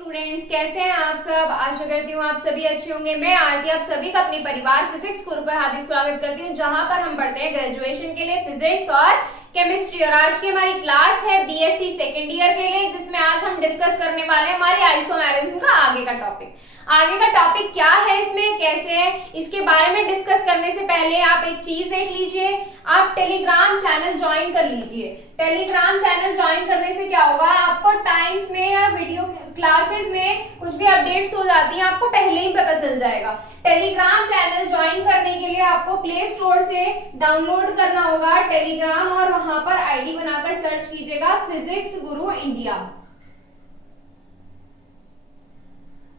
Students, कैसे हैं आप सब। आशा करती हूँ आप सभी अच्छे होंगे। मैं आरती आप सभी का अपने परिवार फिजिक्स गुरु पर हार्दिक स्वागत करती हूँ, जहां पर हम पढ़ते हैं ग्रेजुएशन के लिए फिजिक्स और केमिस्ट्री। और आज की हमारी क्लास है बीएससी सेकेंड ईयर के लिए, जिसमें आज हम डिस्कस करने वाले हैं हमारे आइसोमेरिज्म का आगे का टॉपिक। आगे का टॉपिक क्या है, इसमें कैसे है, इसके बारे में डिस्कस करने से पहले आप एक चीज देख लीजिए। आप टेलीग्राम चैनल ज्वाइन कर लीजिए। टेलीग्राम चैनल ज्वाइन करने से क्या होगा, आपको टाइम्स में या वीडियो क्लासेस में कुछ भी अपडेट्स हो जाती हैं आपको पहले ही पता चल जाएगा। टेलीग्राम चैनल ज्वाइन करने के लिए आपको प्ले स्टोर से डाउनलोड करना होगा टेलीग्राम, और वहां पर आईडी बनाकर सर्च कीजिएगा फिजिक्स गुरु इंडिया,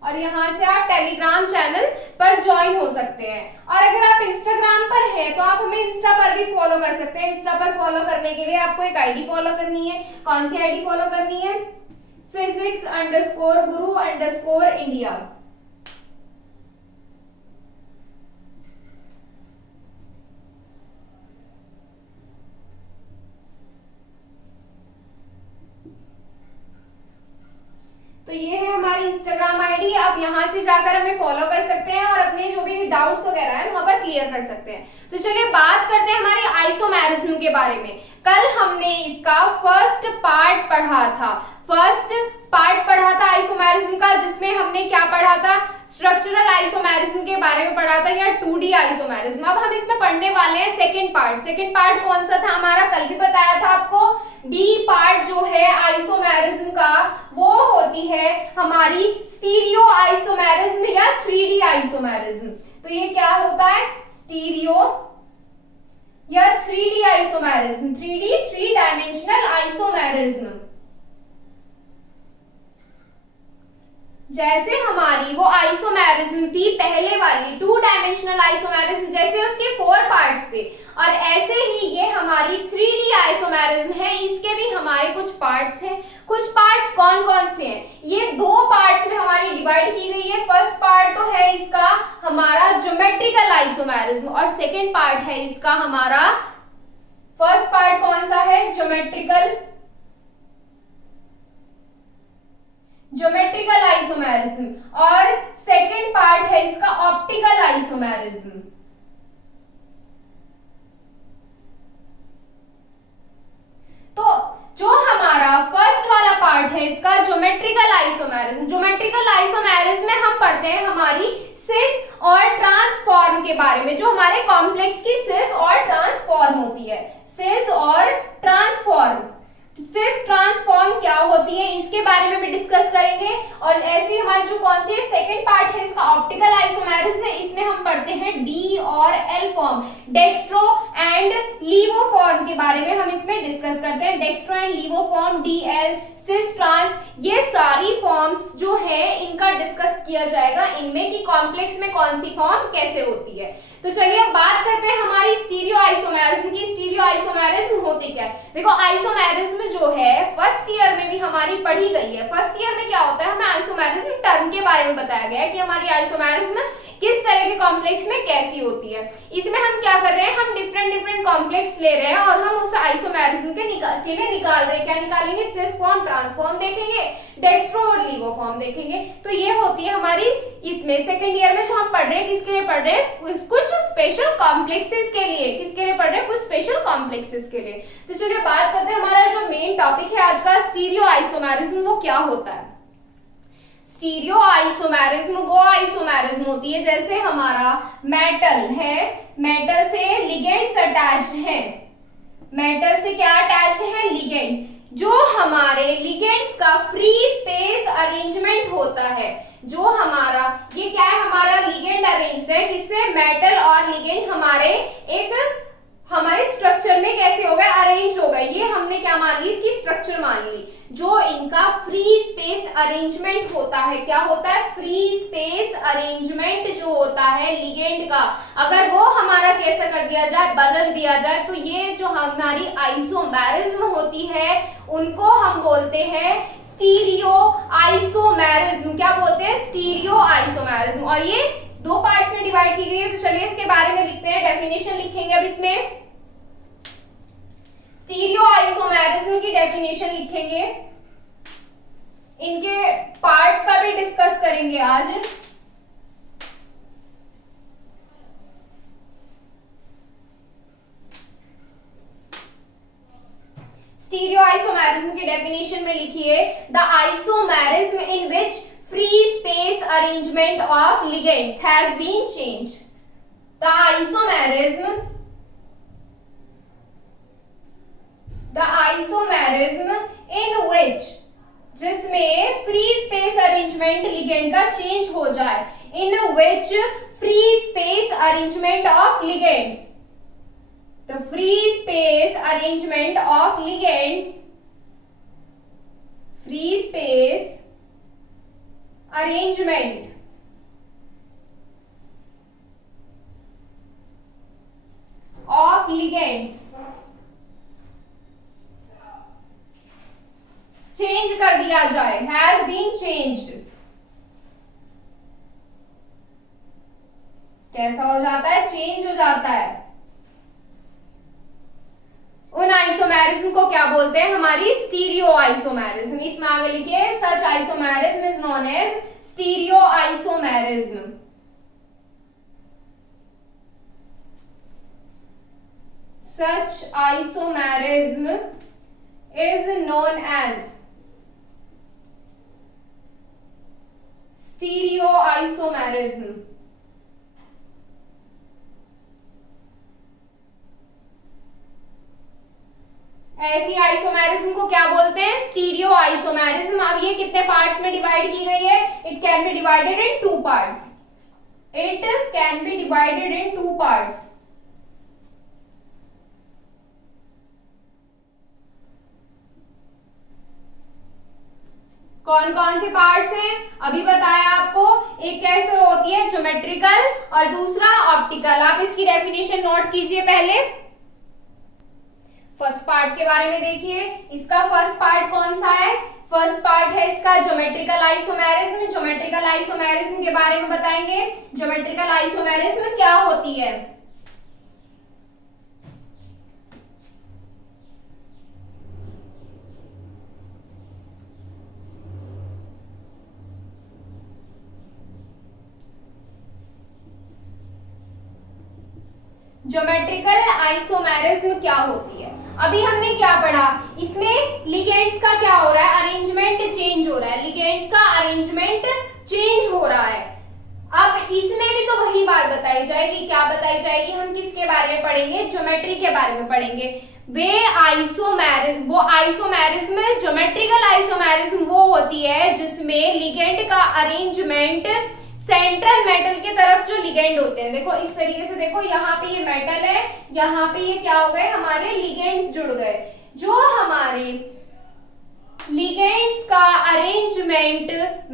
और यहां से आप टेलीग्राम चैनल पर ज्वाइन हो सकते हैं। और अगर आप इंस्टाग्राम पर हैं तो आप हमें इंस्टा पर भी फॉलो कर सकते हैं। इंस्टा पर फॉलो करने के लिए आपको एक आईडी फॉलो करनी है। कौन सी आईडी फॉलो करनी है? physics_guru_India। तो ये है हमारी इंस्टाग्राम आईडी। आप यहाँ से जाकर हमें फॉलो कर सकते हैं और अपने जो भी डाउट्स वगैरह है वहां पर क्लियर कर सकते हैं। तो चलिए बात करते हैं हमारे आइसोमेरिज्म के बारे में। कल हमने इसका फर्स्ट पार्ट पढ़ा था आइसोमेरिज्म का, जिसमें हमने क्या पढ़ा था, स्ट्रक्चरल आइसोमेरिज्म के बारे में पढ़ा था, या 2D आइसोमेरिज्म। अब हम इसमें पढ़ने वाले हैं सेकंड पार्ट कौन सा था हमारा, कल भी बताया था आपको। डी पार्ट जो है आइसोमेरिज्म का, वो होती है हमारी स्टीरियो आइसोमेरिज्म या 3D आइसोमेरिज्म। तो ये क्या होता है, स्टीरियो या 3D isomerism, 3D 3 dimensional isomerism. जैसे हमारी वो आइसोमेरिज्म थी पहले वाली 2 डायमेंशनल आइसोमेरिज्म, जैसे उसके 4 पार्ट्स थे, और ऐसे ही ये हमारी 3D आइसोमेरिज्म है। इसके भी हमारे कुछ पार्ट्स हैं। कुछ पार्ट्स कौन कौन से हैं, ये 2 पार्ट्स में हमारी डिवाइड की गई है। फर्स्ट पार्ट तो है इसका हमारा ज्योमेट्रिकल आइसोमेरिज्म, और सेकेंड पार्ट है इसका हमारा, फर्स्ट पार्ट कौन सा है, ज्योमेट्रिकल आइसोमेरिज्म, और सेकेंड पार्ट है इसका ऑप्टिकल आइसोमेरिज्म। तो जो हमारा फर्स्ट वाला पार्ट है इसका ज्योमेट्रिकल आइसोमेरिज्म में हम पढ़ते हैं हमारी सिस और ट्रांसफॉर्म के बारे में, जो हमारे कॉम्प्लेक्स की सिस और ट्रांसफॉर्म होती है। सिस ट्रांसफॉर्म क्या होती है, इसके बारे में भी डिस्कस करेंगे। और ऐसी हमारी जो कौन सी है, सेकंड पार्ट है इसका ऑप्टिकल आइसोमेरिज्म, इसमें हम पढ़ते हैं डी और L form, dextro and levo form के बारे में हम इसमें डिस्कस करते हैं। Dextro and levo form, D L, cis trans, ये सारी फॉर्म्स जो है इनका डिस्कस किया जाएगा इनमें, कि कॉम्प्लेक्स में कौन सी फॉर्म कैसे होती है। तो चलिए अब बात करते हैं हमारी स्टीरियो आइसोमेरिज्म की। स्टीरियो आइसोमेरिज्म होती क्या है, देखो आइसोमेरिज्म जो है फर्स्ट ईयर में भी हमारी पढ़ी गई है। फर्स्ट ईयर में क्या होता है, हमें आइसोमेरिज्म टर्म के बारे में बताया गया है कि हमारी आइसोमेरिज्म किस तरह के कॉम्प्लेक्स में कैसी होती है। इसमें हम क्या कर रहे हैं, हम डिफरेंट कॉम्प्लेक्स ले रहे हैं और हम उस आइसोमेरिज्म के लिए निकाल रहे हैं। क्या निकालेंगे, सिस फॉर्म, ट्रांसफॉर्म देखेंगे, डेक्स्ट्रो और लीवो फॉर्म देखेंगे। तो ये होती है हमारी इसमें सेकंड ईयर में जो हम पढ़ रहे हैं, किसके लिए पढ़ रहे हैं, कुछ स्पेशल कॉम्प्लेक्सेस के लिए। किसके लिए पढ़ रहे हैं, कुछ स्पेशल कॉम्प्लेक्सेस के लिए। तो चलिए बात करते हैं हमारा जो मेन टॉपिक है आज का, स्टीरियो आइसोमेरिज्म, वो क्या होता है। स्टीरियो आइसोमेरिज्म वो आइसोमेरिज्म होती है, जैसे हमारा मेटल है, मेटल से लिगेंड्स अटैच्ड है, मेटल से क्या अटैच्ड है, लिगेंड। जो हमारे लिगेंड्स का फ्री स्पेस अरेंजमेंट होता है, जो हमारा ये क्या है, हमारा लिगेंड अरेंज्ड है, किससे, मेटल और लिगेंड हमारे एक हमारे स्ट्रक्चर में कैसे हो गए, अरेंज हो गए। ये हमने क्या मान ली, इसकी स्ट्रक्चर मान ली। जो इनका फ्री स्पेस अरेंजमेंट होता है, क्या होता है, फ्री स्पेस अरेंजमेंट जो होता है लिगेंड का, अगर वो हमारा कैसा कर दिया जाए, बदल दिया जाए, तो ये जो हमारी आइसोमेरिज्म होती है उनको हम बोलते हैं स्टीरियो आइसोमेरिज्म। क्या बोलते हैं, स्टीरियो आइसोमेरिज्म। और ये 2 पार्ट्स में डिवाइड की गई है। तो चलिए इसके बारे में लिखते हैं, डेफिनेशन लिखेंगे अब इसमें। स्टीरियो आइसोमेरिज्म की डेफिनेशन लिखेंगे, इनके पार्ट्स का करेंगे आज। स्टीरियो आइसोमेरिज्म की डेफिनेशन में लिखिए, the isomerism in which free space arrangement of ligands has been changed. The isomerism in which, जिसमें फ्री स्पेस अरेंजमेंट लिगेंड का चेंज हो जाए, in which free space arrangement of ligands, the free space arrangement of ligands, free space arrangement of ligands change कर दिया जाए, has been changed। कैसा हो जाता है? चेंज हो जाता है। उन आइसोमेरिज्म को क्या बोलते हैं? हमारी स्टीरियो आइसोमेरिज्म। इसमें आगे लिखिए, such isomerism is known as stereo isomerism. Such isomerism is known as stereo isomerism. ऐसी आइसोमेरिज्म को क्या बोलते हैं? Stereo isomerism. अब ये कितने पार्ट्स में डिवाइड की गई है? It can be divided in two parts. It can be divided in two parts. कौन कौन से पार्ट्स हैं? अभी बताया आपको। एक कैसे होती है? ज्योमेट्रिकल, और दूसरा ऑप्टिकल। आप इसकी डेफिनेशन नोट कीजिए पहले। फर्स्ट पार्ट के बारे में देखिए, इसका फर्स्ट पार्ट कौन सा है? फर्स्ट पार्ट है इसका ज्योमेट्रिकल आइसोमेरिज्म। ज्योमेट्रिकल आइसोमेरिज्म के बारे में बताएंगे। ज्योमेट्रिकल आइसोमेरिज्म क्या होती है? ज्योमेट्रिकल आइसोमेरिज्म क्या होती है? अभी हमने क्या पढ़ा? इसमें लिगेंड्स का क्या हो रहा है? अरेंजमेंट चेंज हो रहा है। लिगेंड्स का अरेंजमेंट चेंज हो रहा है। अब इसमें भी तो वही बात बताई जाएगी। क्या बताई जाएगी? हम किसके बारे में पढ़ेंगे? ज्योमेट्री के बारे में पढ़ेंगे। वो आइसोमेरिज्म, ज्योमेट्रिकल आइसोमेरिज्म वो होती है जिसमें लिगेंड का अरेंजमेंट सेंट्रल मेटल के तरफ जो लिगेंड होते हैं, देखो इस तरीके से, देखो यहाँ पे ये मेटल है, यहाँ पे ये क्या हो गए? हमारे लिगेंड्स जुड़ गए। जो हमारे लिगेंड्स का अरेंजमेंट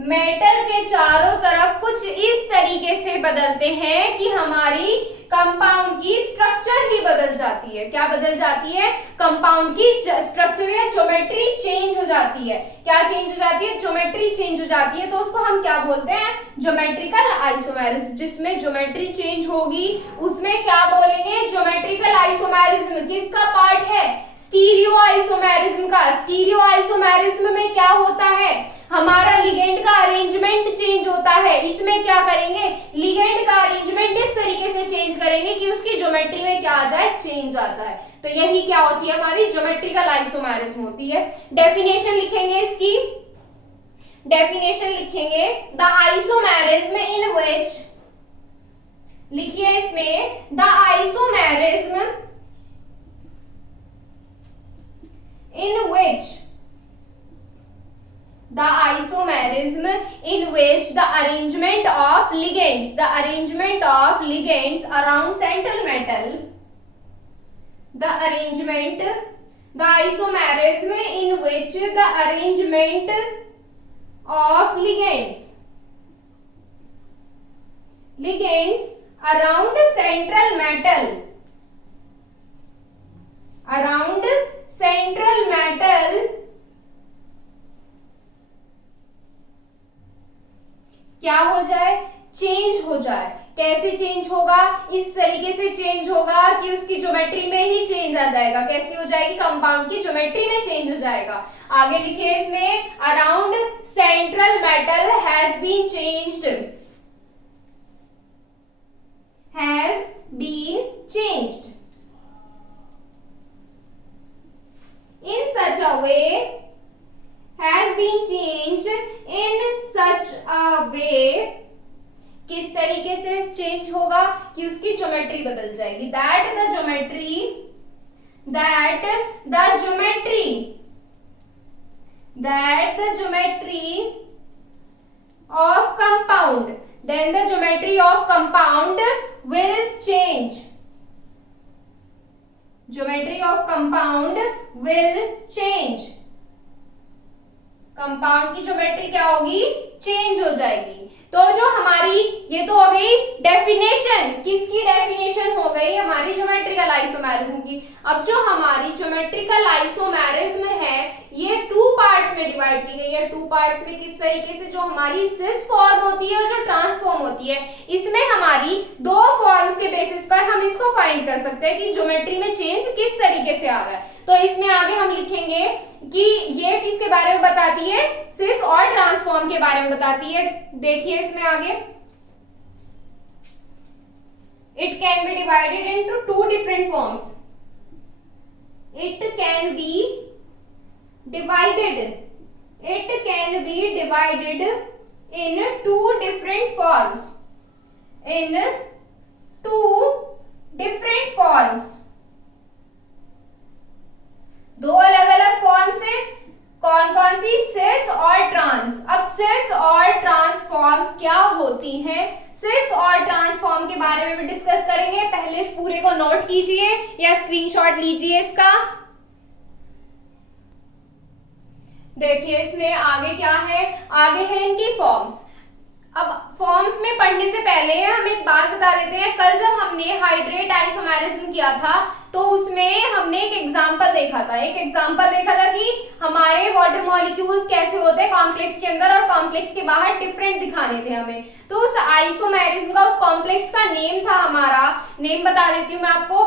मेटल के चारों तरफ कुछ इस तरीके से बदलते हैं कि हमारी कंपाउंड की स्ट्रक्चर ही बदल जाती है। क्या बदल जाती है? कंपाउंड की स्ट्रक्चर या ज्योमेट्री चेंज हो जाती है। क्या चेंज हो जाती है? ज्योमेट्री चेंज हो जाती है। तो उसको हम क्या बोलते हैं? Geometrical isomerism. जिसमें ज्योमेट्री चेंज होगी उसमें क्या बोलेंगे? Geometrical isomerism. किसका पार्ट है? स्टीरियो आइसोमेरिज्म का। स्टीरियो आइसोमेरिज्म में क्या होता है? हमारा लिगेंड का अरेंजमेंट चेंज होता है। इसमें क्या करेंगे? लिगेंड का अरेंजमेंट इस तरीके से चेंज करेंगे कि उसकी ज्योमेट्री में क्या आ जाए? चेंज आ जाए। तो यही क्या होती है? हमारी ज्योमेट्रिकल आइसोमेरिज्म होती है। डेफिनेशन लिखेंगे इसकी। डेफिनेशन लिखेंगे, द आइसोमेरिज्म इन विच, लिखिए इसमें, the isomerism in which the isomerism in which the arrangement of ligands around central metal, the isomerism in which the arrangement of ligands around central metal, क्या हो जाए? Change हो जाए। कैसे change होगा? इस तरीके से चेंज होगा कि उसकी ज्योमेट्री में ही चेंज आ जाएगा। कैसी हो जाएगी? कंपाउंड की ज्योमेट्री में चेंज हो जाएगा। आगे लिखिए इसमें, around central metal has has been changed, has been changed in such a way, has been changed in such a way, किस तरीके से चेंज होगा कि उसकी ज्योमेट्री बदल जाएगी, that the geometry of compound, then the geometry of compound will change, geometry of compound will change, compound की geometry क्या होगी, चेंज हो जाएगी। तो जो हमारी ये तो हो गई डेफिनेशन, किसकी डेफिनेशन हो गई, हमारी ज्योमेट्रिकल आइसोमेरिज्म की। अब जो हमारी ज्योमेट्रिकल आइसोमेरिज्म है ये टू पार्ट्स में डिवाइड की गई है। टू पार्ट्स में किस तरीके से, जो हमारी सिस फॉर्म होती है और जो ट्रांसफॉर्म होती है, इसमें हमारी दो फॉर्म्स के बेसिस पर हम इसको फाइंड कर सकते हैं कि ज्योमेट्री में चेंज किस तरीके से आ रहा है। तो इसमें आगे हम लिखेंगे कि ये किसके बारे में बताती है, सिस और ट्रांसफॉर्म के बारे में बताती है। देखिए इसमें आगे, it can be divided into two different forms, it can be divided in two different forms, दो अलग अलग फॉर्म से, कौन कौन सी, सिस और ट्रांस। अब सिस और ट्रांसफॉर्म्स क्या होती हैं, सिस और ट्रांसफॉर्म के बारे में भी डिस्कस करेंगे। पहले इस पूरे को नोट कीजिए या स्क्रीनशॉट लीजिए इसका। देखिए इसमें आगे क्या है, आगे है इनकी फॉर्म्स। अब फॉर्म्स में पढ़ने से पहले हम एक बात बता देते हैं, कल जब हमने हाइड्रेट आइसोमेरिज्म किया था तो उसमें हमने एक एग्जांपल देखा था कि हमारे वाटर मॉलिक्यूल्स कैसे होते हैं कॉम्प्लेक्स के अंदर और कॉम्प्लेक्स के बाहर डिफरेंट दिखाने थे हमें। तो उस आइसोमेरिज्म का, उस कॉम्प्लेक्स का नेम था, हमारा नेम बता देती हूँ मैं आपको,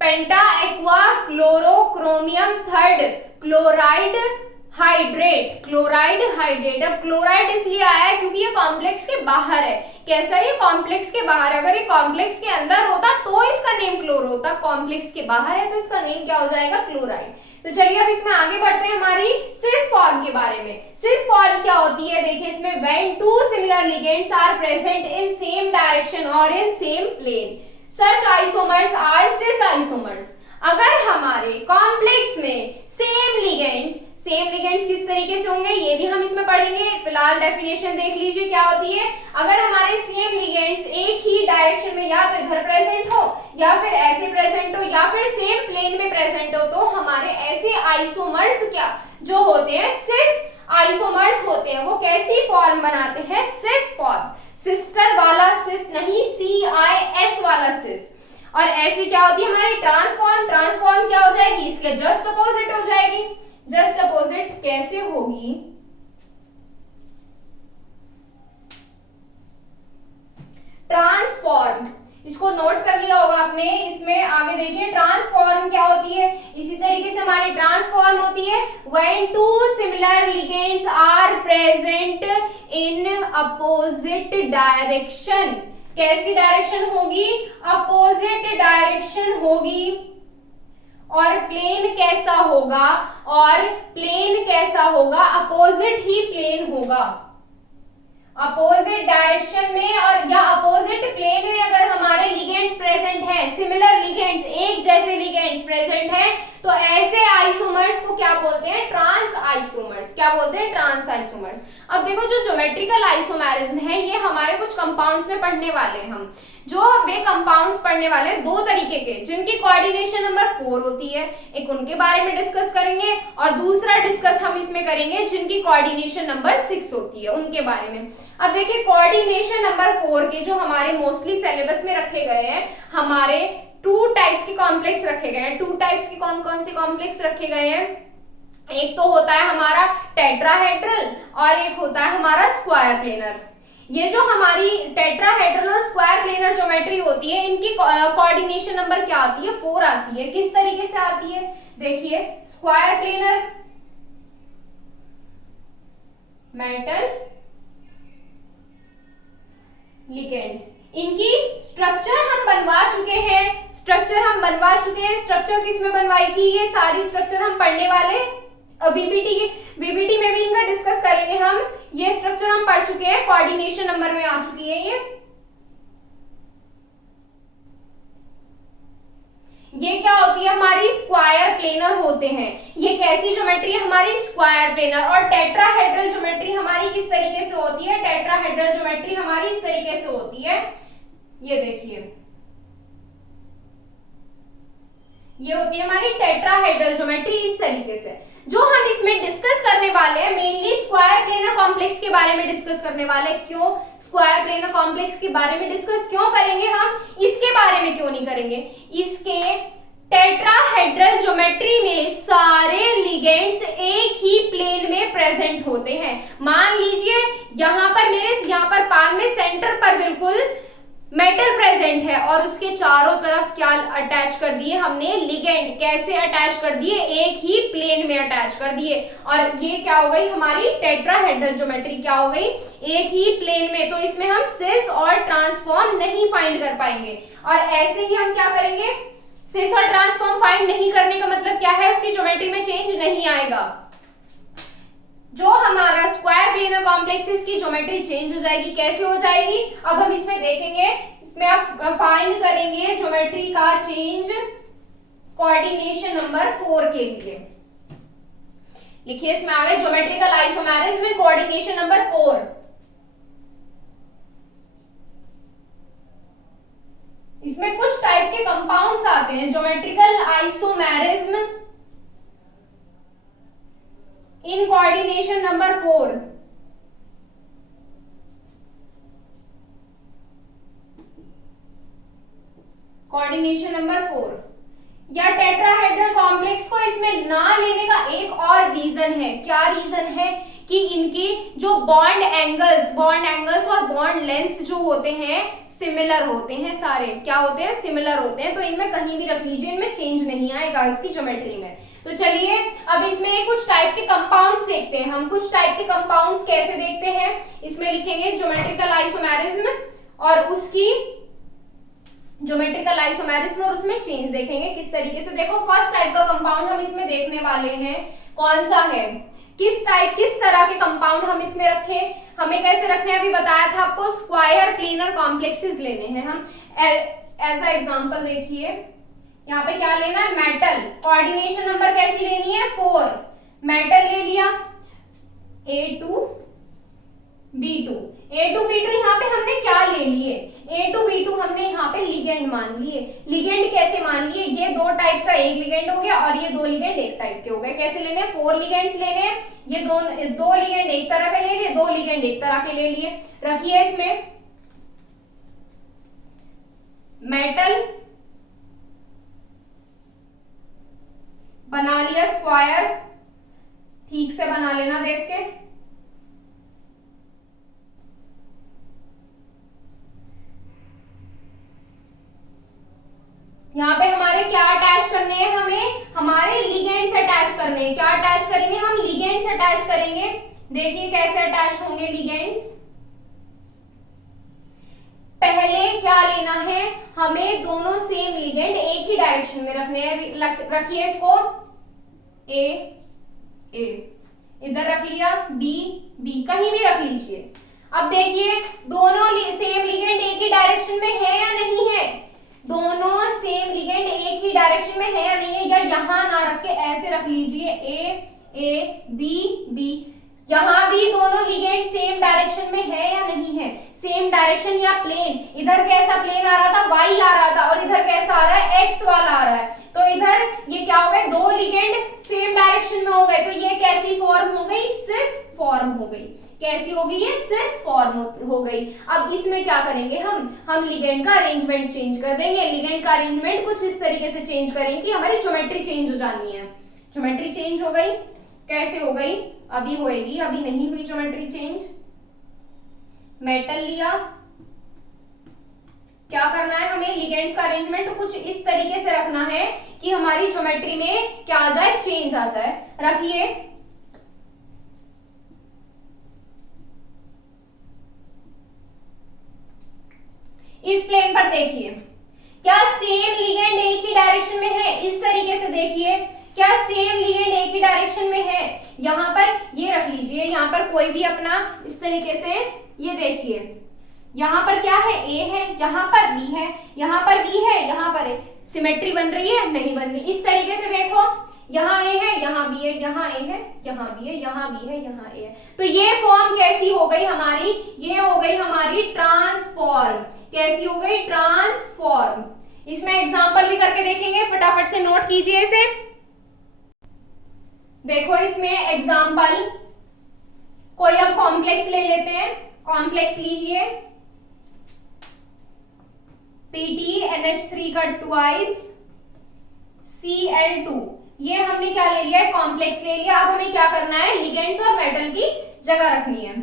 पेंटा एक्वा क्लोरोक्रोमियम थर्ड क्लोराइड हाइड्रेट। अब क्लोराइड इसलिए आया है क्योंकि ये कॉम्प्लेक्स के बाहर है। कैसा, ये कॉम्प्लेक्स के बाहर, अगर ये कॉम्प्लेक्स के अंदर होता तो इसका नेम क्लोरो होता, कॉम्प्लेक्स के बाहर है तो इसका नेम क्या हो जाएगा, क्लोराइड। तो चलिए अब इसमें आगे बढ़ते हैं हमारी सिस फॉर्म के बारे में। सिस फॉर्म क्या होती है, देखिए इसमें when two similar ligands are present in same direction और in same plane, such isomers are cis isomers. अगर हमारे कॉम्प्लेक्स में सेम लिगेंड्स किस तरीके से होंगे ये भी हम इसमें पढ़ेंगे। फिलहाल डेफिनेशन देख लीजिए क्या होती है। अगर हमारे सेम लिगेंड्स एक ही डायरेक्शन में या तो इधर प्रेजेंट हो या फिर ऐसे प्रेजेंट हो या फिर सेम प्लेन में प्रेजेंट हो, तो हमारे ऐसे आइसोमर्स क्या जो होते हैं, सिस आइसोमर्स होते हैं। वो कैसी फॉर्म बनाते हैं, सिस फॉर्म, सिस्टर वाला सिस नहीं, CIS वाला सिस। और ऐसी क्या होती है हमारी ट्रांसफॉर्म क्या हो जाएगी, इसके जस्ट अपोजिट हो जाएगी। जस्ट अपोजिट कैसे होगी, ट्रांसफॉर्म, इसको नोट कर लिया होगा आपने। इसमें आगे देखिए ट्रांसफॉर्म क्या होती है, इसी तरीके से हमारी ट्रांसफॉर्म होती है when two similar ligands are present in opposite direction. कैसी डायरेक्शन होगी, अपोजिट डायरेक्शन होगी। और प्लेन कैसा होगा, अपोजिट ही प्लेन होगा। अपोजिट डायरेक्शन में और या अपोजिट प्लेन में अगर हमारे लिगेंड्स प्रेजेंट है, सिमिलर लिगेंड्स, एक जैसे लिगेंड्स प्रेजेंट हैं, तो ऐसे आइसोमर्स को क्या बोलते हैं, ट्रांस आइसोमर्स। क्या बोलते हैं, ट्रांस आइसोमर्स। अब देखो जो ज्योमेट्रिकल आइसोमेरिज्म है ये हमारे कुछ कंपाउंड्स में पढ़ने वाले हैं हम। जो वे कंपाउंड्स पढ़ने वाले दो तरीके के, जिनकी कोऑर्डिनेशन नंबर 4 होती है, एक उनके बारे में डिस्कस करेंगे और दूसरा डिस्कस हम इसमें करेंगे जिनकी कोऑर्डिनेशन नंबर 6 होती है, उनके बारे में। अब देखिए कोऑर्डिनेशन नंबर 4 के जो हमारे मोस्टली सिलेबस में रखे गए हैं, हमारे 2 टाइप्स के कॉम्प्लेक्स रखे गए हैं। 2 टाइप्स के कौन कौन से कॉम्प्लेक्स रखे गए हैं, एक तो होता है हमारा टेट्राहेड्रल और एक होता है हमारा स्क्वायर प्लेनर। ये जो हमारी टेट्राहेड्रल और स्क्वायर प्लेनर ज्योमेट्री होती है, इनकी कोऑर्डिनेशन नंबर क्या आती है, 4 आती है। किस तरीके से आती है, देखिए स्क्वायर प्लेनर मेटल लिगेंड, इनकी स्ट्रक्चर हम बनवा चुके हैं, स्ट्रक्चर किस में बनवाई थी, ये सारी स्ट्रक्चर हम पढ़ने वाले वीबीटी में भी इनका डिस्कस करेंगे हम। ये स्ट्रक्चर हम पढ़ चुके हैं, कोऑर्डिनेशन नंबर में आ चुकी है ये क्या होती है हमारी, स्क्वायर प्लेनर होते हैं। ये कैसी ज्योमेट्री है हमारी, स्क्वायर प्लेनर। और टेट्राहेड्रल ज्योमेट्री हमारी किस तरीके से होती है, टेट्राहेड्रल ज्योमेट्री हमारी इस तरीके से होती है। ये देखिए, ये होती है हमारी टेट्राहेड्रल ज्योमेट्री इस तरीके से। जो हम इसमें डिस्कस करने वाले हैं मेनली स्क्वायर प्लेनर कॉम्प्लेक्स के बारे में डिस्कस करने वाले हैं। क्यों स्क्वायर प्लेनर कॉम्प्लेक्स के बारे में डिस्कस क्यों करेंगे हम, इसके बारे में क्यों नहीं करेंगे, इसके टेट्राहेड्रल ज्योमेट्री में सारे लिगेंड्स एक ही प्लेन में प्रेजेंट होते हैं। मान लीजिए यहाँ पर पान में सेंटर पर बिल्कुल मेटल प्रेजेंट है और उसके चारों तरफ क्या अटैच कर दिए हमने, लिगेंड। कैसे अटैच कर दिए, एक ही प्लेन में अटैच कर दिए। और ये क्या हो गई हमारी टेट्राहेड्रल ज्योमेट्री, क्या हो गई, एक ही प्लेन में। तो इसमें हम सिस और ट्रांसफॉर्म नहीं फाइंड कर पाएंगे। और ऐसे ही हम क्या करेंगे, सिस और ट्रांसफॉर्म फाइंड नहीं करने का मतलब क्या है, उसकी ज्योमेट्री में चेंज नहीं आएगा। जो हमारा स्क्वायर प्लेनर कॉम्प्लेक्सेस की ज्योमेट्री चेंज हो जाएगी। कैसे हो जाएगी, अब हम इसमें देखेंगे। इसमें आप फाइंड करेंगे ज्योमेट्री का चेंज कोऑर्डिनेशन नंबर 4 के लिए। लिखिए इसमें आ गए geometrical isomerism with coordination number 4। इसमें कुछ टाइप के कंपाउंड्स आते हैं, geometrical isomerism in coordination number 4। Coordination number 4 या टेट्राहेड्रल कॉम्प्लेक्स को इसमें ना लेने का एक और रीजन है। क्या रीजन है कि इनकी जो बॉन्ड एंगल्स और बॉन्ड लेंथ जो होते हैं सिमिलर होते हैं। सारे क्या होते हैं, सिमिलर होते हैं। तो इनमें कहीं भी रख लीजिए, इनमें चेंज नहीं आएगा इसकी ज्योमेट्री में। तो चलिए अब इसमें कुछ टाइप के कंपाउंड्स देखते हैं हम। कुछ टाइप के कंपाउंड्स कैसे देखते हैं, इसमें लिखेंगे ज्योमेट्रिकल आइसोमेरिज्म और उसकी ज्योमेट्रिकल आइसोमेरिज्म और उसमें चेंज देखेंगे किस तरीके से। देखो फर्स्ट टाइप का कंपाउंड हम इसमें देखने वाले हैं, कौन सा है, किस तरह के कंपाउंड हम इसमें रखें, हमें कैसे रखने हैं अभी बताया था आपको। स्क्वायर प्लेनर कॉम्प्लेक्सेस लेने हैं हम। एज अ एग्जांपल देखिए यहाँ पे क्या लेना है, मेटल। कोऑर्डिनेशन नंबर कैसी लेनी है, 4। मेटल ले लिया, A2B2 यहाँ पे हमने क्या ले लिए, A2B2 हमने यहाँ पे लिगेंड मान लिए। लिगेंड कैसे मान लिए, ये दो टाइप का एक लिगेंड हो गया और ये दो लिगेंड एक टाइप के हो गए। कैसे लेने हैं, 4 लिगेंड्स लेने हैं। ये दो लिगेंड एक तरह के ले लिए, दो लिगेंड एक तरह के ले लिए। रखिए इसमें मेटल बना लिया स्क्वायर, ठीक से बना लेना देख के। यहाँ पे हमारे क्या अटैच करने हैं, हमें हमारे लिगेंड्स अटैच करने हैं। क्या अटैच करेंगे हम, लिगेंड्स अटैच करेंगे। देखिए कैसे अटैच होंगे लिगेंड्स। पहले क्या लेना है, हमें दोनों सेम लिगेंड एक ही डायरेक्शन में रखने हैं। रखिए इसको ए इधर रख लिया, बी कहीं भी रख लीजिए। अब देखिए दोनों सेम लिगेंड एक ही डायरेक्शन में है या नहीं है, दोनों सेम लिगेंड एक ही डायरेक्शन में है या नहीं है, या यहां ना रख के ऐसे रख लीजिए ए बी। यहां भी दोनों लिगेंड सेम डायरेक्शन में है या नहीं है, सेम डायरेक्शन या प्लेन। इधर कैसा प्लेन आ रहा था, वाई आ रहा था, और इधर कैसा आ रहा है, एक्स वाला आ रहा है। तो इधर ये क्या हो गए, दो लिगेंड सेम डायरेक्शन में हो गए। तो ये कैसी फॉर्म हो गई, सिस फॉर्म हो गई। कैसी हो गई, ये सिस फॉर्म हो गई। अब इसमें क्या करेंगे हम लिगेंड का अरेंजमेंट चेंज कर देंगे। लिगेंड का अरेंजमेंट कुछ इस तरीके से चेंज करेंगे कि हमारी ज्योमेट्री चेंज हो जानी है। ज्योमेट्री चेंज हो गई, कैसे हो गई, अभी होएगी, अभी नहीं हुई ज्योमेट्री चेंज। मेटल लिया, क्या करना है हमें, लिगेंड्स का अरेंजमेंट कुछ इस तरीके से रखना है कि हमारी ज्योमेट्री में क्या आ जाए, चेंज आ जाए। रखिए इस प्लेन पर देखिए, क्या सेम लिगेंड एक ही डायरेक्शन में है? इस तरीके से देखिए, क्या सेम लिगेंड एक ही डायरेक्शन में है? यहाँ पर ये रख लीजिए, यहाँ पर कोई भी अपना इस तरीके से, ये देखिए यहाँ पर क्या है, ए है, यहाँ पर बी है, यहाँ पर बी है, यहाँ पर ए, सिमेट्री बन रही है? नहीं बन रही। इस तरीके से देखो, यहाँ ए है, यहाँ बी है, यहाँ ए है, यहाँ बी है, यहाँ बी है, यहाँ ए है। तो ये फॉर्म कैसी हो गई हमारी? ये हो गई हमारी ट्रांसफॉर्म। कैसी हो गई? ट्रांसफॉर्म। इसमें एग्जांपल भी करके देखेंगे, फटाफट से नोट कीजिए इसे। देखो इसमें एग्जांपल, कोई हम कॉम्प्लेक्स ले लेते हैं, कॉम्प्लेक्स लीजिए, PTNH3 का ट्वाइस Cl2, ये हमने क्या ले लिया है? कॉम्प्लेक्स ले लिया। अब हमें क्या करना है? लिगेंड्स और मेटल की जगह रखनी है।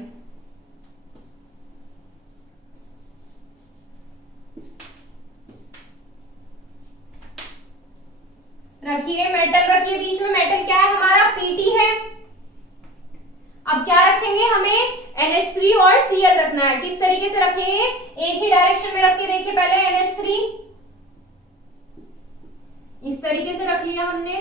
रखिए, मेटल रखिए, बीच में मेटल क्या है हमारा? Pt है। अब क्या रखेंगे? हमें NH3 और Cl रखना है। किस तरीके से रखेंगे? एक ही डायरेक्शन में रख के देखिए पहले। NH3 इस तरीके से रख लिया हमने,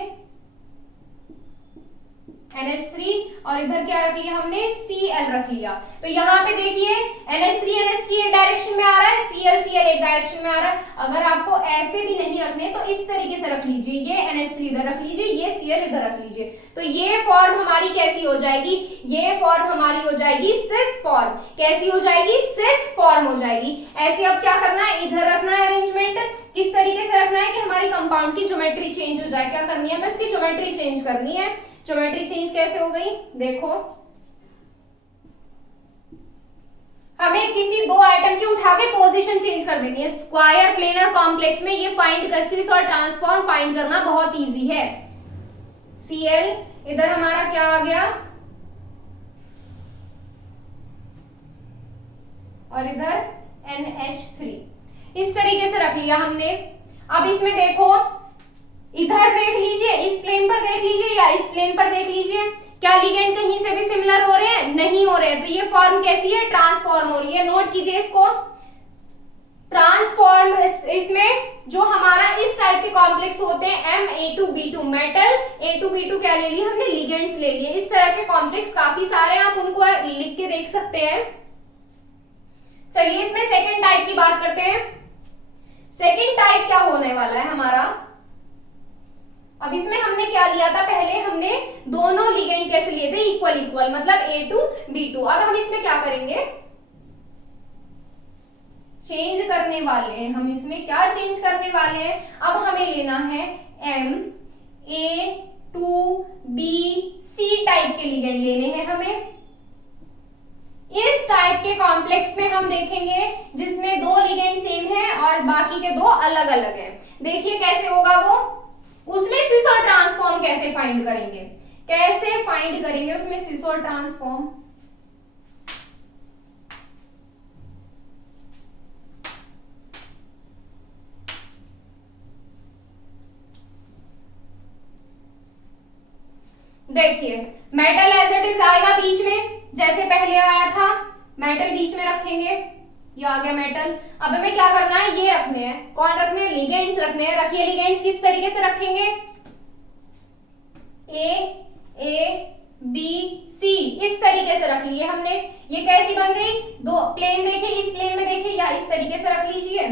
NH3, और इधर क्या रख लिया हमने? Cl रख लिया। तो यहाँ पे देखिए NH3 एक डायरेक्शन में आ रहा है, Cl एक डायरेक्शन में आ रहा है। अगर आपको ऐसे भी नहीं रखने तो इस तरीके से रख लीजिए, ये NH3 इधर रख लीजिए, ये Cl इधर रख लीजिए। तो ये फॉर्म हमारी कैसी हो जाएगी? ये फॉर्म हमारी हो जाएगी सिस फॉर्म। कैसी हो जाएगी? सिस फॉर्म हो जाएगी। ऐसे अब क्या करना है? इधर रखना है अरेंजमेंट। किस तरीके से रखना है कि हमारी कंपाउंड की ज्योमेट्री चेंज हो जाए? क्या करनी है? बस की ज्योमेट्री चेंज करनी है। ज्योमेट्री चेंज कैसे हो गई? देखो, हमें किसी दो आइटम की उठा के पोजीशन चेंज कर देनी है। स्क्वायर, प्लेनर, कॉम्प्लेक्स में ये फाइंड कर, सिस और ट्रांसफॉर्म फाइंड करना बहुत इजी है। Cl इधर हमारा क्या आ गया, और इधर NH3 इस तरीके से रख लिया हमने। अब इसमें देखो, इधर देख लीजिए, इस प्लेन पर देख लीजिए या इस प्लेन पर देख लीजिए, क्या लिगेंड कहीं से भी सिमिलर हो रहे हैं? नहीं हो रहे हैं। तो ये फॉर्म कैसी है? ट्रांसफॉर्म हो रही है। नोट कीजिए इसको, ट्रांसफॉर्म। इसमें जो हमारा इस टाइप के कॉम्प्लेक्स होते हैं Ma2B2 मेटल, A2B2 क्या ले लिए हमने? लिगेंड्स ले लिए। इस तरह के कॉम्प्लेक्स काफी सारे हैं, आप उनको लिख के देख सकते हैं। चलिए इसमें सेकंड टाइप की बात करते हैं। सेकंड टाइप क्या होने वाला है हमारा? अब इसमें हमने क्या लिया था? पहले हमने दोनों लिगेंड कैसे लिए थे? इक्वल इक्वल, मतलब A2B2। अब हम इसमें क्या करेंगे? चेंज करने वाले हैं। हम इसमें क्या चेंज करने वाले हैं? अब हमें लेना है Ma2BC टाइप के लिगेंड लेने हैं हमें। इस टाइप के कॉम्प्लेक्स में हम देखेंगे जिसमें दो लिगेंड सेम है और बाकी के दो अलग अलग हैं। देखिए कैसे होगा वो, उसमें सिस और ट्रांसफॉर्म कैसे फाइंड करेंगे? कैसे फाइंड करेंगे उसमें सिस और ट्रांसफॉर्म? देखिए, मेटल एज इट इज आएगा बीच में, जैसे पहले आया था। मेटल बीच में रखेंगे, ये आ गया मेटल। अब हमें क्या करना है? ये रखने हैं। कौन रखने हैं? लिगेंड्स रखने हैं। रखिए लिगेंड्स किस तरीके से रखेंगे? A B C इस तरीके से रख लिए हमने। ये कैसी बन गई? दो प्लेन देखिए, इस प्लेन में देखिए या इस तरीके से रख लीजिए,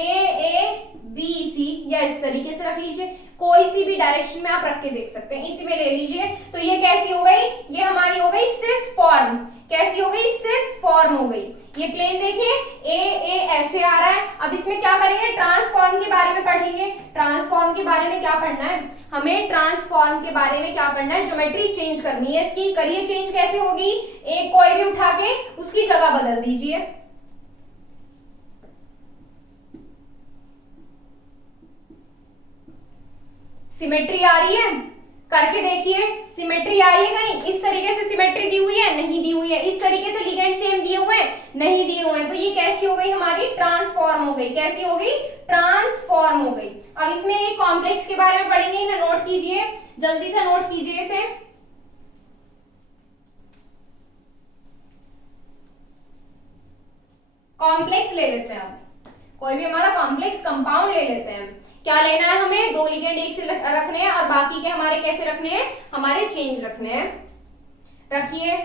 AABC या इस तरीके से रख लीजिए। कोई सी भी डायरेक्शन में आप रख के देख सकते हैं, इसी में ले लीजिए। तो ये कैसी हो गई? ये हमारी हो गई सिस फॉर्म। कैसी हो गई? सिस फॉर्म हो गई। ये प्लेन देखिए, A ऐसे आ रहा है। अब इसमें क्या करेंगे? ट्रांसफॉर्म के बारे में पढ़ेंगे। ट्रांसफॉर्म के बारे में क्या पढ़ना है हमें? ट्रांसफॉर्म के बारे में क्या पढ़ना है? ज्योमेट्री चेंज करनी है इसकी। करिए चेंज। कैसे होगी? एक कोई भी उठा के उसकी जगह बदल दीजिए। सिमेट्री आ रही है? करके देखिए, सिमेट्री आ रही है कहीं? इस तरीके से सिमेट्री दी हुई है? नहीं दी हुई है। इस तरीके से लिगेंड सेम दिए हुए हैं? नहीं दिए हुए हैं। तो ये कैसी हो गई हमारी? ट्रांसफॉर्म हो गई। कैसी हो गई? ट्रांसफॉर्म हो गई। अब इसमें एक कॉम्प्लेक्स के बारे में पढ़ेंगे ना, नोट कीजिए, जल्दी से नोट कीजिए इसे। कॉम्प्लेक्स ले लेते हैं अब। कोई भी हमारा कॉम्प्लेक्स कंपाउंड ले लेते हैं, क्या लेना है हमें, 2 लिगेंड एक से रखने हैं और बाकी के हमारे कैसे रखने हैं, हमारे चेंज रखने हैं। रखिए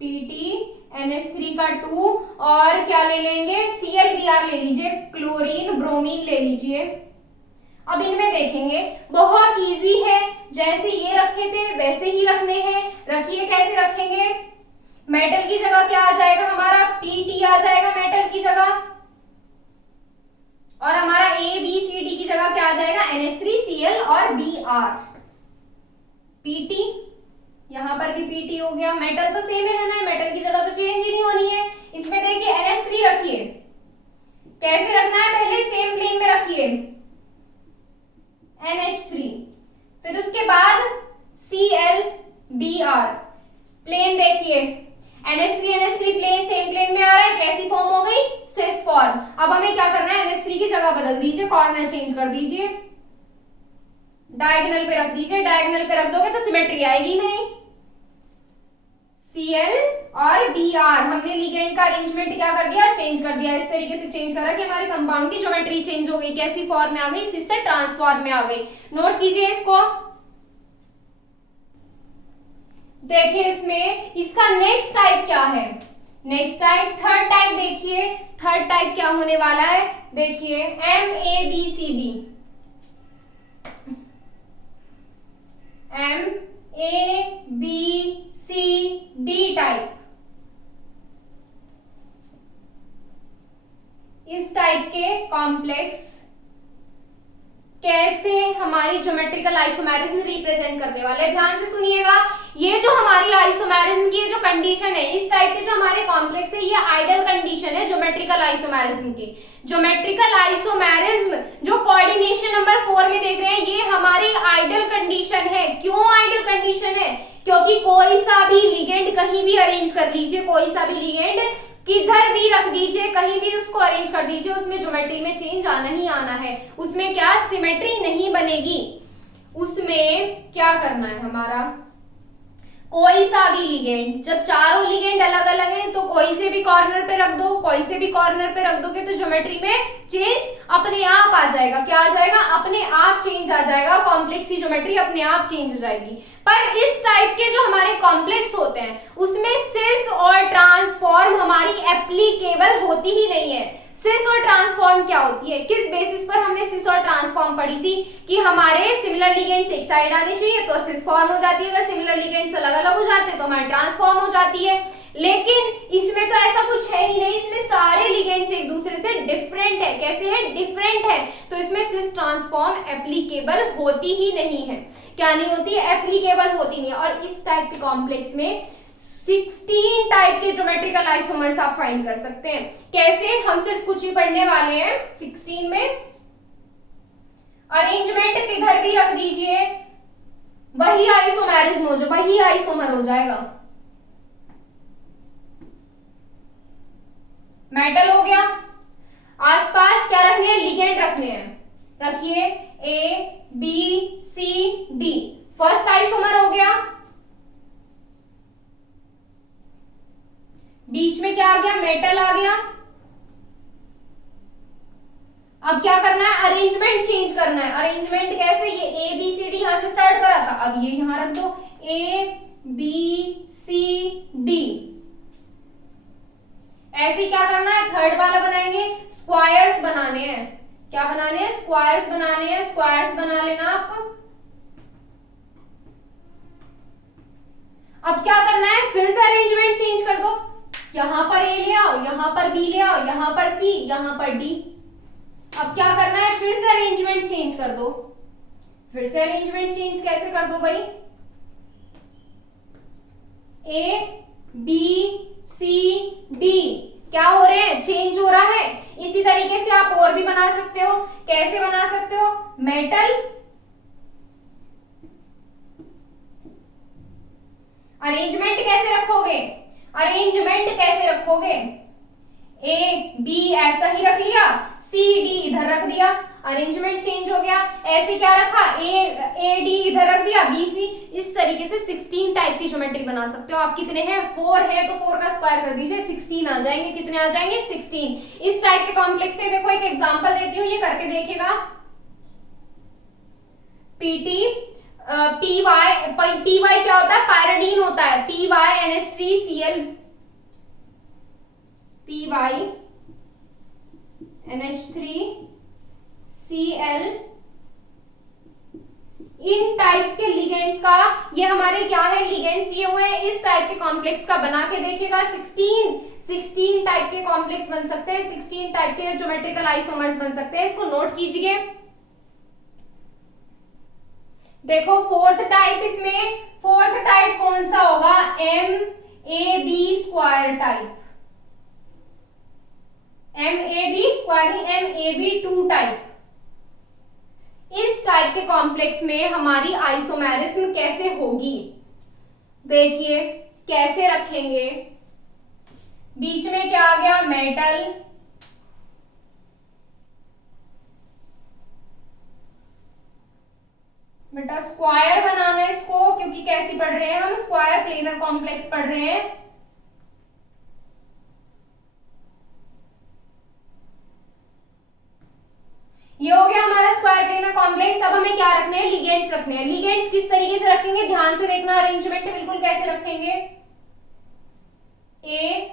PTNH3 का 2 और क्या ले लेंगे, ClBr ले लीजिए, क्लोरीन ब्रोमीन ले लीजिए। अब इनमें देखेंगे बहुत इजी है, जैसे ये रखे थे वैसे ही रखने हैं। रखिए कैसे रखेंगे, मेटल की जगह क्या आ जाएगा हमारा, Pt आ जाएगा मेटल की जगह, और हमारा ABCD की जगह क्या आ जाएगा, NH3Cl और Br। Pt यहां पर भी Pt हो गया, मेटल तो सेम ही रहना है, मेटल की जगह तो चेंज ही नहीं होनी है। इसमें देखिए NH3 रखिए, कैसे रखना है, पहले सेम प्लेन में रखिए NH3, फिर उसके बाद ClBr प्लेन देखिए, NH3 प्लेन सेम प्लेन में आ रहा है, कैसी फॉर्म हो गई, सिस फॉर्म। अब हमें क्या करना है, NH3 की जगह बदल दीजिए, कॉर्नर चेंज कर दीजिए, डायगोनल पे रख दीजिए, डायगोनल पे रख दोगे तो सिमेट्री आएगी नहीं। Cl और Br हमने लिगेंड का अरेंजमेंट क्या कर दिया, चेंज कर दिया, इस तरीके से चेंज करा कि हमारे कंपाउंड की ज्योमेट्री चेंज हो गई, कैसी फॉर्म में आ गई, सिस से ट्रांसफॉर्म में आ गई। नोट कीजिए इसको। देखिए इसमें इसका नेक्स्ट टाइप क्या है, नेक्स्ट टाइप थर्ड टाइप देखिए, थर्ड टाइप क्या होने वाला है, देखिए MABCD, MABCD टाइप। इस टाइप के कॉम्प्लेक्स कैसे हमारी ज्योमेट्रिकल आइसोमेरिज्म रिप्रेजेंट करने वाले हैं, ध्यान से सुनिएगा। ये जो हमारी आइसोमेरिज्म की जो कंडीशन है, इस टाइप के जो हमारे कॉम्प्लेक्स है, ये आइडियल कंडीशन है ज्योमेट्रिकल आइसोमेरिज्म की। ज्योमेट्रिकल आइसोमेरिज्म जो कोऑर्डिनेशन नंबर 4 में देख रहे हैं, ये हमारी आइडियल कंडीशन है। क्यों आइडियल कंडीशन है, क्योंकि कोई सा भी लिगेंड कहीं भी अरेंज कर लीजिए, कोई सा भी लिगेंड किधर भी रख दीजिए, कहीं भी उसको अरेंज कर दीजिए, उसमें ज्योमेट्री में चेंज आना ही आना है, उसमें क्या सिमेट्री नहीं बनेगी। उसमें क्या करना है हमारा, कोई सा भी लिगेंड, जब चारों लिगेंड अलग अलग हैं तो कोई से भी कॉर्नर पे रख दो, कोई से भी कॉर्नर पे रख दोगे तो ज्योमेट्री में चेंज अपने आप आ जाएगा। क्या आ जाएगा, अपने आप चेंज आ जाएगा, कॉम्प्लेक्स की ज्योमेट्री अपने आप चेंज हो जाएगी। पर इस टाइप के जो हमारे कॉम्प्लेक्स होते हैं उसमें सिस और ट्रांसफॉर्म हमारी एप्लीकेबल होती ही नहीं है। सिस और ट्रांसफॉर्म क्या होती है, किस बेसिस पर हमने सिस और ट्रांसफॉर्म पढ़ी थी कि हमारे सिमिलर लिगेंड्स एक साइड आने चाहिए तो सिस फॉर्म हो जाती है, अगर सिमिलर लिगेंड्स अलग अलग हो जाते हैं तो हमारी ट्रांसफॉर्म हो जाती है। लेकिन इसमें तो ऐसा कुछ है ही नहीं, इसमें सारे लिगेंड्स एक दूसरे से डिफरेंट है। कैसे है, डिफरेंट है, तो इसमें सिस ट्रांसफॉर्म एप्लीकेबल होती ही नहीं है। क्या नहीं होती है, एप्लीकेबल होती नहीं है। और इस टाइप के कॉम्प्लेक्स में 16 टाइप के ज्योमेट्रिकल आइसोमर्स आप फाइंड कर सकते हैं। कैसे, हम सिर्फ कुछ ही पढ़ने वाले हैं। 16 में अरेंजमेंट किधर भी रख दीजिए, वही आइसोमेरिज्म हो, वही आइसोमर हो जाएगा। मेटल हो गया, आसपास क्या रखने हैं, लिगेंड रखने हैं। रखिए ABCD, फर्स्ट आइसोमर हो गया। बीच में क्या आ गया, मेटल आ गया। अब क्या करना है, अरेंजमेंट चेंज करना है। अरेंजमेंट कैसे, ये ABCD यहां से स्टार्ट करा था, अब ये यहां रख दो ABCD। ऐसे क्या करना है, थर्ड वाला बनाएंगे, स्क्वायर्स बनाने हैं। क्या बनाने हैं, स्क्वायर्स बनाने हैं। स्क्वायर्स बना लेना आप। अब क्या करना है, फिर से अरेंजमेंट चेंज कर दो, यहां पर A ले आओ, यहां पर B ले आओ, यहां पर C, यहां पर D। अब क्या करना है, फिर से अरेंजमेंट चेंज कर दो। फिर से अरेंजमेंट चेंज कैसे कर दो भाई, ABCD क्या हो रहे हैं, चेंज हो रहा है। इसी तरीके से आप और भी बना सकते हो। कैसे बना सकते हो, मेटल, अरेंजमेंट कैसे रखोगे, अरेंजमेंट कैसे रखोगे, A B ऐसा ही रख लिया, C D इधर रख दिया। अरेंजमेंट चेंज हो गया। ऐसे क्या रखा, ए डी इधर रख दिया, बी सी। इस तरीके से 16 टाइप की ज्योमेट्री बना सकते हो आप। कितने हैं, 4 है तो 4 का स्क्वायर कर दीजिए, 16 आ जाएंगे। कितने आ जाएंगे, 16। इस टाइप के कॉम्प्लेक्स से देखो एक एग्जांपल देती हूँ, ये करके देखिएगा। पीटी पी वाई क्या होता है, पायरिडीन होता है। P Y NH3Cl, P Y NH3Cl, इन टाइप्स के लिगेंड्स का, ये हमारे क्या है, लिगेंड्स दिए हुए हैं। इस टाइप के कॉम्प्लेक्स का बना के देखिएगा। 16 टाइप के कॉम्प्लेक्स बन सकते हैं, 16 टाइप के ज्योमेट्रिकल आइसोमर्स बन सकते हैं। इसको नोट कीजिए। देखो फोर्थ टाइप, इसमें फोर्थ टाइप कौन सा होगा, MAB square type, MAB square, MAB2 type. इस टाइप के कॉम्प्लेक्स में हमारी आइसोमेरिज्म कैसे होगी, देखिए कैसे रखेंगे। बीच में क्या आ गया, मेटल, बेटा स्क्वायर बनाना है इसको, क्योंकि कैसी पढ़ रहे हैं हम, स्क्वायर प्लेनर कॉम्प्लेक्स पढ़ रहे हैं। ये हो गया हमारा स्क्वायर प्लेनर कॉम्प्लेक्स। अब हमें क्या रखने हैं, लिगेंड्स रखने हैं। लिगेंड्स किस तरीके से रखेंगे, ध्यान से देखना, अरेंजमेंट बिल्कुल कैसे रखेंगे। ए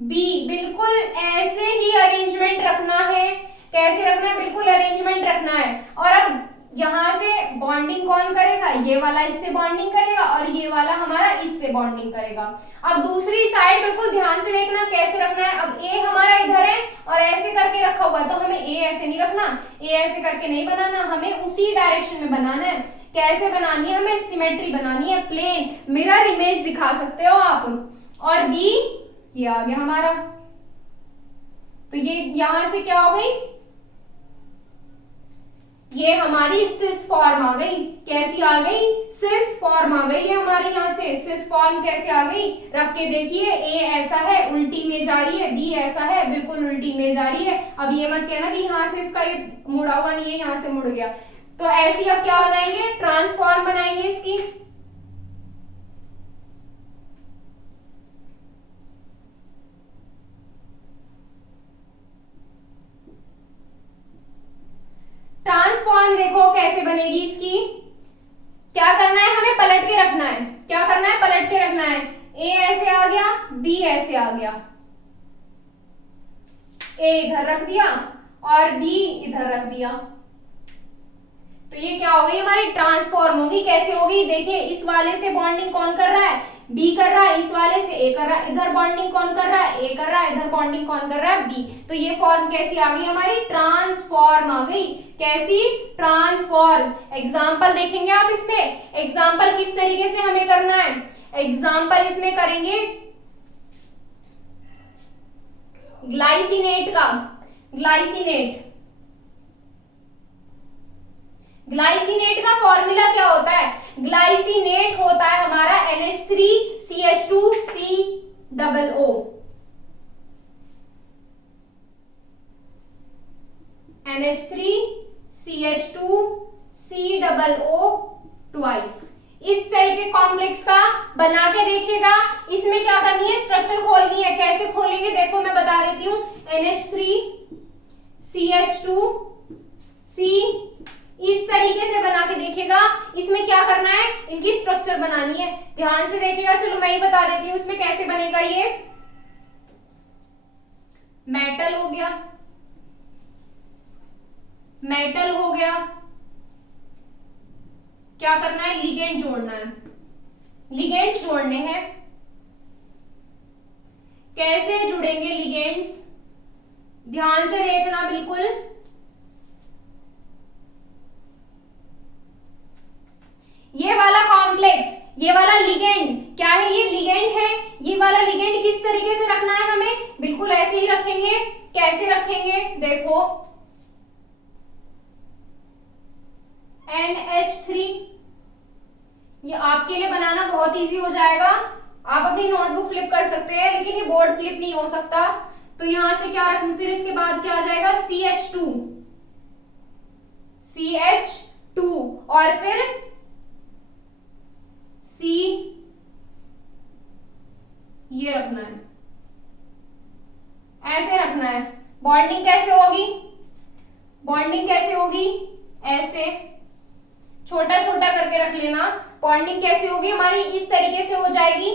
बी, बिल्कुल ऐसे ही अरेंजमेंट रखना है। कैसे रखना है, बिल्कुल अरेंजमेंट रखना है। और अब यहां से बॉन्डिंग कौन करेगा, ये वाला इससे बॉन्डिंग करेगा और ये वाला हमारा इससे बॉन्डिंग करेगा। अब दूसरी साइड बिल्कुल ध्यान से देखना कैसे रखना है। अब ए हमारा इधर है और ऐसे करके रखा हुआ है, तो हमें ए ऐसे नहीं रखना, ए ऐसे करके नहीं बनाना, हमें उसी डायरेक्शन में बनाना है। कैसे बनानी है, हमें सिमेट्री बनानी है, प्लेन मिरर इमेज दिखा सकते हो आप। और बी ये आ गया हमारा, तो ये यहां से क्या हो गई, ये हमारी सिस फॉर्म आ गई। कैसी आ गई, सिस फॉर्म आ गई है हमारे यहाँ से। सिस फॉर्म कैसे आ गई, रख के देखिए, ए ऐसा है उल्टी इमेज आ रही है, बी ऐसा है बिल्कुल उल्टी इमेज आ रही है। अब ये मत कहना कि यहाँ से इसका ये मुड़ा हुआ नहीं है, यहाँ से मुड़ गया। तो ऐसी अब क्या बनाएंगे, ट्रांसफॉर्म बनाएंगे इसकी। ट्रांसफॉर्म देखो कैसे बनेगी इसकी। क्या करना है, हमें पलट के रखना है। क्या करना है, पलट के रखना है। ए ऐसे आ गया, बी ऐसे आ गया, ए इधर रख दिया और बी इधर रख दिया। तो ये क्या हो गई, हमारी ट्रांसफॉर्म होगी। कैसे होगी, देखिए इस वाले से बॉन्डिंग कौन कर रहा है, बी कर रहा है, इस वाले से ए कर रहा है, इधर बॉन्डिंग कौन कर रहा है, ए कर रहा है, इधर बॉन्डिंग कौन कर रहा है, बी। तो ये फॉर्म कैसी आ गई, हमारी ट्रांसफॉर्म आ गई। कैसी, ट्रांसफॉर्म। एग्जाम्पल देखेंगे आप इसमें, एग्जाम्पल किस तरीके से हमें करना है। एग्जाम्पल इसमें करेंगे ग्लाइसिनेट का। ग्लाइसिनेट, ग्लाइसिनेट का फॉर्मूला क्या होता है, ग्लाइसिनेट होता है हमारा NH3CH2COO। NH3CH2COO twice. इस तरह के कॉम्प्लेक्स का बना के देखिएगा। इसमें क्या करनी है, स्ट्रक्चर खोलनी है। कैसे खोलेंगे, देखो मैं बता देती हूँ। NH3CH2C इस तरीके से बना के देखिएगा। इसमें क्या करना है, इनकी स्ट्रक्चर बनानी है। ध्यान से देखिएगा, चलो मैं ही बता देती हूँ इसमें कैसे बनेगा। ये मेटल हो गया, मेटल हो गया। क्या करना है, लिगेंड जोड़ना है, लिगेंड्स जोड़ने हैं। कैसे जुड़ेंगे लिगेंड्स, ध्यान से देखना बिल्कुल। ये वाला कॉम्प्लेक्स, ये वाला लिगेंड क्या है, ये लिगेंड है। ये वाला लिगेंड किस तरीके से रखना है हमें, बिल्कुल ऐसे ही रखेंगे। कैसे रखेंगे, देखो NH3, ये आपके लिए बनाना बहुत इजी हो जाएगा। आप अपनी नोटबुक फ्लिप कर सकते हैं, लेकिन ये बोर्ड फ्लिप नहीं हो सकता। तो यहां से क्या रख, फिर इसके बाद क्या आ जाएगा CH2, CH2 और फिर C, ये रखना है, ऐसे रखना है। बॉन्डिंग कैसे होगी, बॉन्डिंग कैसे होगी, ऐसे छोटा छोटा करके रख लेना। बॉन्डिंग कैसे होगी हमारी, इस तरीके से हो जाएगी।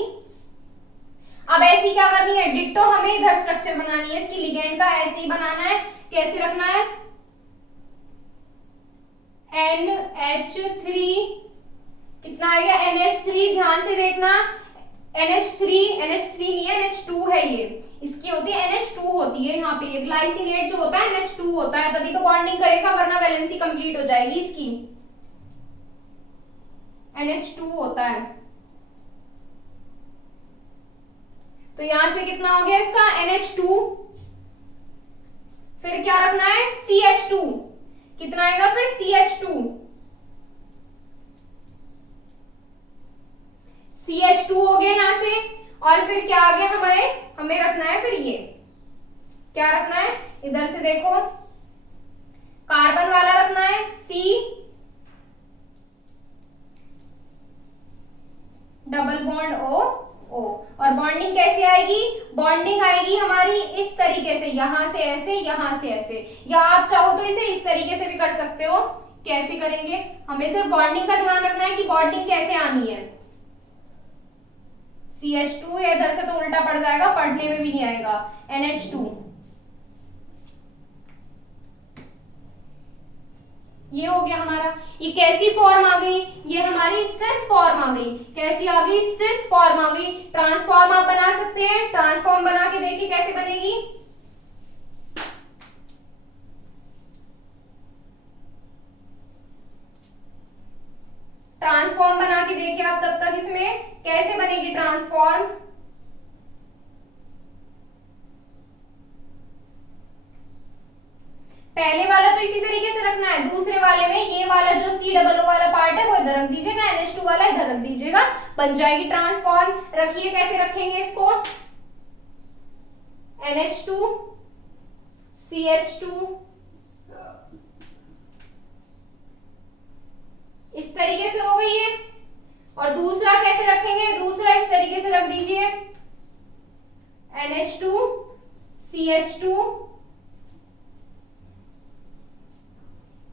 अब ऐसी क्या करनी है, डिट्टो हमें इधर स्ट्रक्चर बनानी है इसकी लिगेंड का, ऐसे ही बनाना है। कैसे रखना है, NH3 कितना आएगा, NH3 ध्यान से देखना, NH3 नहीं है, NH2 है ये, इसकी होती है NH2 होती है यहाँ पे, ग्लाइसिनेट जो होता है NH2 होता है, तभी तो बॉन्डिंग करेगा, वरना वैलेंसी कंप्लीट हो जाएगी इसकी। NH2 होता है, तो यहां से कितना हो गया इसका NH2, फिर क्या रखना है CH2, कितना आएगा फिर CH2 हो गया यहां से। और फिर क्या आ गया हमें रखना है, फिर ये क्या रखना है, इधर से देखो कार्बन वाला रखना है C डबल बॉन्ड O। और बॉन्डिंग कैसे आएगी, बॉन्डिंग आएगी हमारी इस तरीके से, यहां से ऐसे, यहां से ऐसे, या आप चाहो तो इसे इस तरीके से भी कर सकते हो। कैसे करेंगे, हमें सिर्फ बॉन्डिंग का ध्यान रखना है कि बॉन्डिंग कैसे आनी है। CH2 या इधर से तो उल्टा पड़ जाएगा, पढ़ने में भी नहीं आएगा, NH2, ये हो गया हमारा। ये कैसी फॉर्म आ गई, ये हमारी सिस फॉर्म आ गई। कैसी आ गई, सिस फॉर्म आ गई। ट्रांसफॉर्म आप बना सकते हैं, ट्रांसफॉर्म बना के देखिए कैसे बनेगी। ट्रांसफॉर्म बना के देखिए आप तब तक, इसमें कैसे बनेगी ट्रांसफॉर्म। पहले वाला तो इसी तरीके से रखना है, दूसरे वाले में ये वाला जो C वाला पार्ट है वो इधर रख दीजिएगा, NH2 वाला इधर रख दीजिएगा, बन जाएगी ट्रांसफॉर्म। रखिए कैसे रखेंगे इसको, NH2 CH2 इस तरीके से हो गई है। और दूसरा कैसे रखेंगे, दूसरा इस तरीके से रख दीजिए, NH2 CH2,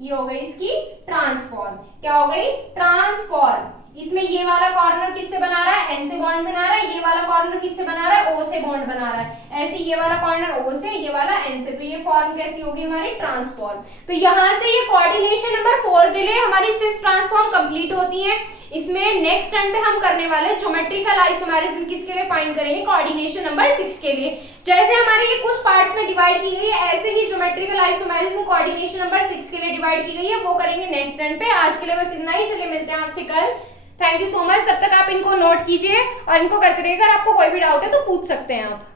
ये हो गई इसकी ट्रांसफॉर्म। क्या हो गई, ट्रांसफॉर्म। इसमें ये वाला कॉर्नर किससे बना रहा है, N से बॉन्ड बना रहा है, ये वाला कॉर्नर किससे बना रहा है, O से बॉन्ड बना रहा है। ऐसे ये वाला कॉर्नर O से, ये वाला N से, तो ये फॉर्म कैसी होगी हमारी, ट्रांसफॉर्म। तो यहां से ये कोऑर्डिनेशन नंबर 4 के लिए हमारी सिस ट्रांसफॉर्म कंप्लीट होती है। इसमें नेक्स्ट टर्न पे हम करने वाले ज्योमेट्रिकल आइसोमेरिज्म किसके लिए फाइंड करेंगे, कोऑर्डिनेशन नंबर 6 के लिए। जैसे हमारे ये कुछ पार्ट्स में डिवाइड की गई है, ऐसे ही ज्योमेट्रिकल आइसोमेरिज्म कोऑर्डिनेशन नंबर 6 के लिए डिवाइड की गई है, वो करेंगे नेक्स्ट टर्न पे। आज के लिए बस इतना ही, चलिए मिलते हैं आपसे कल। Thank you so much. तब तक आप इनको नोट कीजिए और इनको करते रहिए, अगर आपको कोई भी डाउट है तो पूछ सकते हैं आप।